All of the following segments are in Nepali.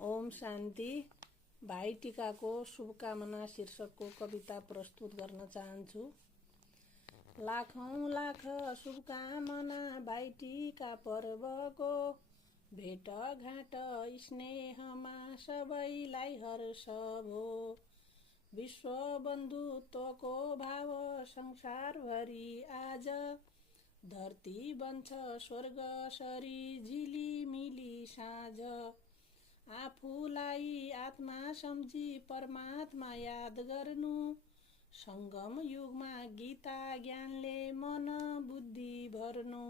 ओम शान्ति। भाइ टीकाको शुभकामना शीर्षकको कविता प्रस्तुत गर्न चाहन्छु। लाखौं लाख शुभकामना भाइ टीका पर्वको, भेटघाट स्नेहमा सबैलाई हर्ष भो। विश्व बन्धुत्वको भाव संसारभरि आज, धरती बन्छ स्वर्ग सरी झिलिमिली साँझ। आफूलाई आत्मा सम्झी परमात्मा याद गर्नु, सङ्गम युगमा गीता ज्ञानले मन बुद्धि भर्नु।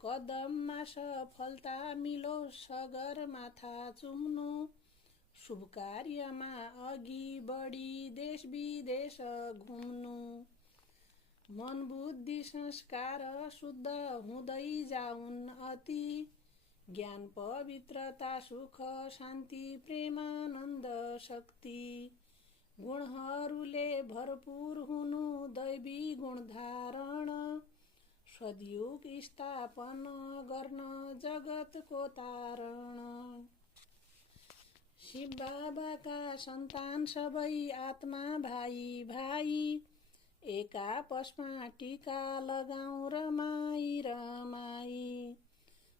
कदममा सफलता मिलोस् सगरमाथा चुम्नु, शुभ कार्यमा अघि बढी देश विदेश घुम्नु। मन बुद्धि संस्कार शुद्ध हुँदै जाउन् अति, ज्ञान पवित्रता सुख शान्ति प्रेमानन्द शक्ति। गुणहरूले भरपूर हुनु दैवी गुण धारण, सद्युग स्थापन गर्न जगतको तारण। शिव बाबाका सन्तान सबै आत्मा भाइ भाइ, एक आपसमा टीका लगाउँ रमाई रमाई।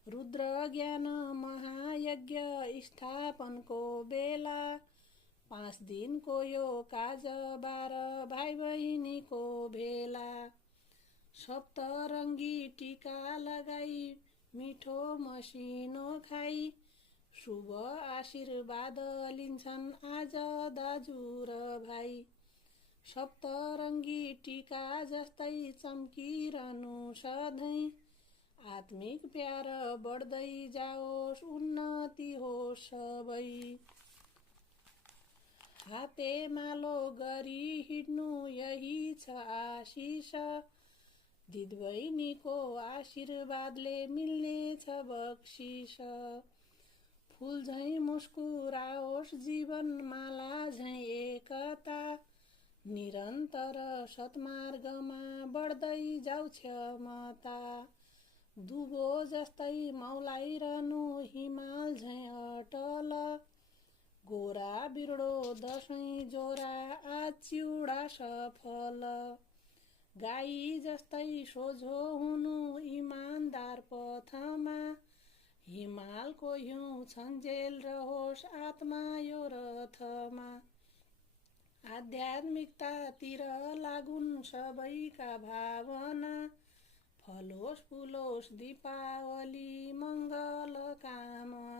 रुद्र ज्ञान महायज्ञ स्थापनको बेला, 5 दिनको यो काज 12 भाइ बहिनीको भेला। सप्तरङ्गी टीका लगाई मिठो मसिनो खाई, शुभ आशीर्वाद लिन्छन् आज दाजु र भाइ। सप्तरङ्गी टीका जस्तै चम्किरहनु सधैँ, आत्मिक प्यार बढ्दै जाओस् उन्नति होस् सबै। हातेमालो गरी हिँड्नु यही छ आशिष, दिदीबहिनीको आशीर्वादले मिल्नेछ बक्सिस। फुल झैँ मुस्कुराओस् जीवन माला झैँ एकता, निरन्तर सत्मार्गमा बढ्दै जाऊ क्षमता। दुबो जस्तै मौलाइरहनु हिमाल झैँ अटल, गोरा बिर्डो दसैँ जोरा आज चिउडा सफल। गाई जस्तै सोझो हुनु इमानदार पथमा, हिमालको हिउँ छन्जेल रहोस् आत्मा यो रथमा। आध्यात्मिकतातिर लागुन् सबैका भावना, फलोस् फुलोस् दीपावली मङ्गल कामना।